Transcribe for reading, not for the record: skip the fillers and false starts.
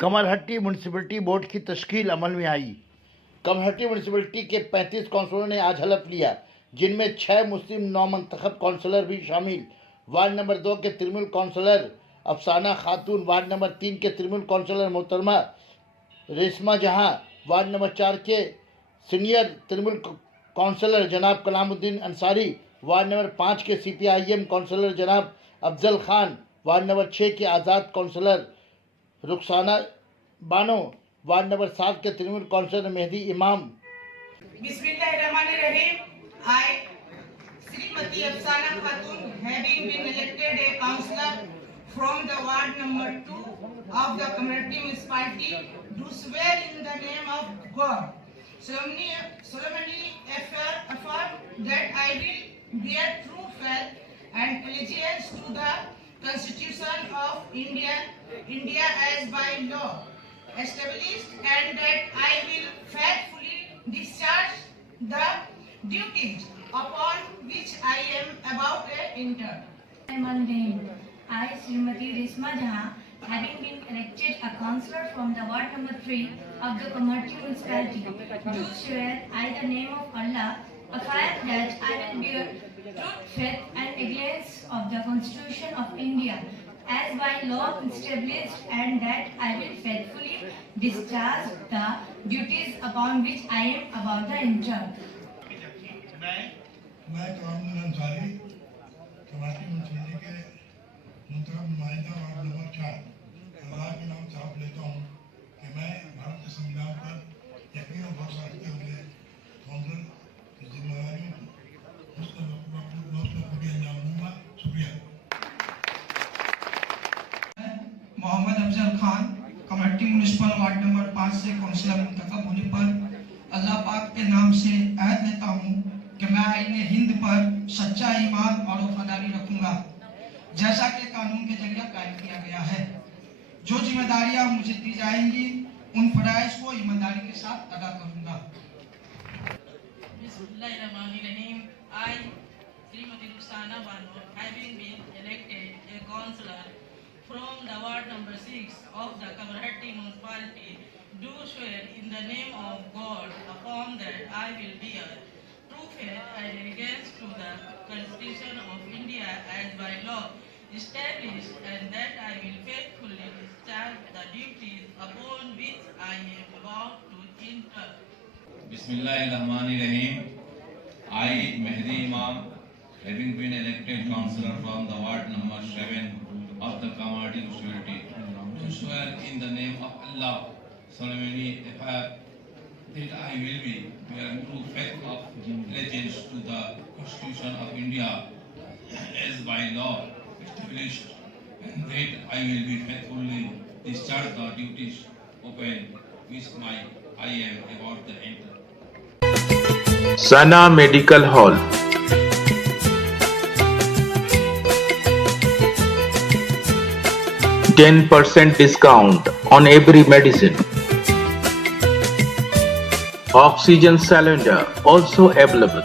Kamarhati municipality board की तशकील अमल में आई। Kamarhati municipality के 35 कौंसलरों ने आज हलफ लिया, जिनमें 6 मुस्लिम नौमंतखब कौंसलर भी शामिल। वार्ड नंबर 2 के तृणमूल कौंसलर अफसाना खातून, वार्ड नंबर 3 के तृणमूल कौंसलर मोहतरमा रेशमा जहां, वार्ड नंबर 4 के सीनियर तृणमूल कौंसलर जनाब कलामुद्दीन अंसारी, वार्ड नंबर 5 के CPIM कौंसलर जनाब अफजल खान, वार्ड नंबर 6 के आज़ाद councillor Rukhsana Bano, ward number 7 के तृणमूल कौंसलर मेहदी इमाम। बिस्मिल्लाहिर्रहमानिर्रहीम। I, Srimati Afsana Khatun, having been elected a councillor from the ward number 2 of the Kemrehटी municipality, do swear in the name of God, solemnly affirm that I will bear true faith and allegiance to the Constitution of India as by law established, and that I will faithfully discharge the duties upon which I am about to enter. I, Srimati Resma Jahan, having been elected a councillor from the ward number 3 of the Kemrehटी municipality, do swear I, the name of Allah, affirm that I will bear true faith and allegiance of the Constitution of India as by law established, and that I will faithfully discharge the duties upon which I am about to enter. मैं Kalamuddin Ansari committee municipality के मुंतखब नुमाइंदा ward number 4 अल्लाह के नाम से आप लेता हूँ कि मैं भारत के संविधान पर यकीन और भरोसा रखते हुए काउंसिल की जिम्मेदारियों को अंजाम दूंगा। शुक्रिया। Mohammad Afzal Khan, committee municipal ward number 5 से काउंसिलर मुंतखब होने पर अल्लाह पाक के नाम से अहद लेता हूँ कि मैं आईने हिंद पर सच्चा ईमान और वफादारी रखूंगा, जैसा कि कानून के जरिए कायम किया गया है। जो जिम्मेदारियां मुझे दी जाएंगी, उन फराइज को ईमानदारी के साथ अदा करूंगा। बिस्मिल्लाहिर्रहमानिर्रहीम। I, Srimati Rukhsana Bano, having been elected a councillor from the ward number 6 of the Kemrehटी municipality, do swear in the name of God upon that I will bear true faith and allegiance to the Constitution of India as by law established, and that I will faithfully discharge the duties upon which I am about to enter. Bismillahirrahmanirrahim. I, Mehdi Imam, having been elected councillor from the ward number 7 of the Kemrehटी municipality, do swear in the name of Allah, solemnly affirm that I will be bear true faith of allegiance to the Constitution of India as by law established, and that I will be faithfully discharge the duties upon which I am about to enter. Sana Medical Hall. %10 discount on every medicine. Oxygen cylinder also available.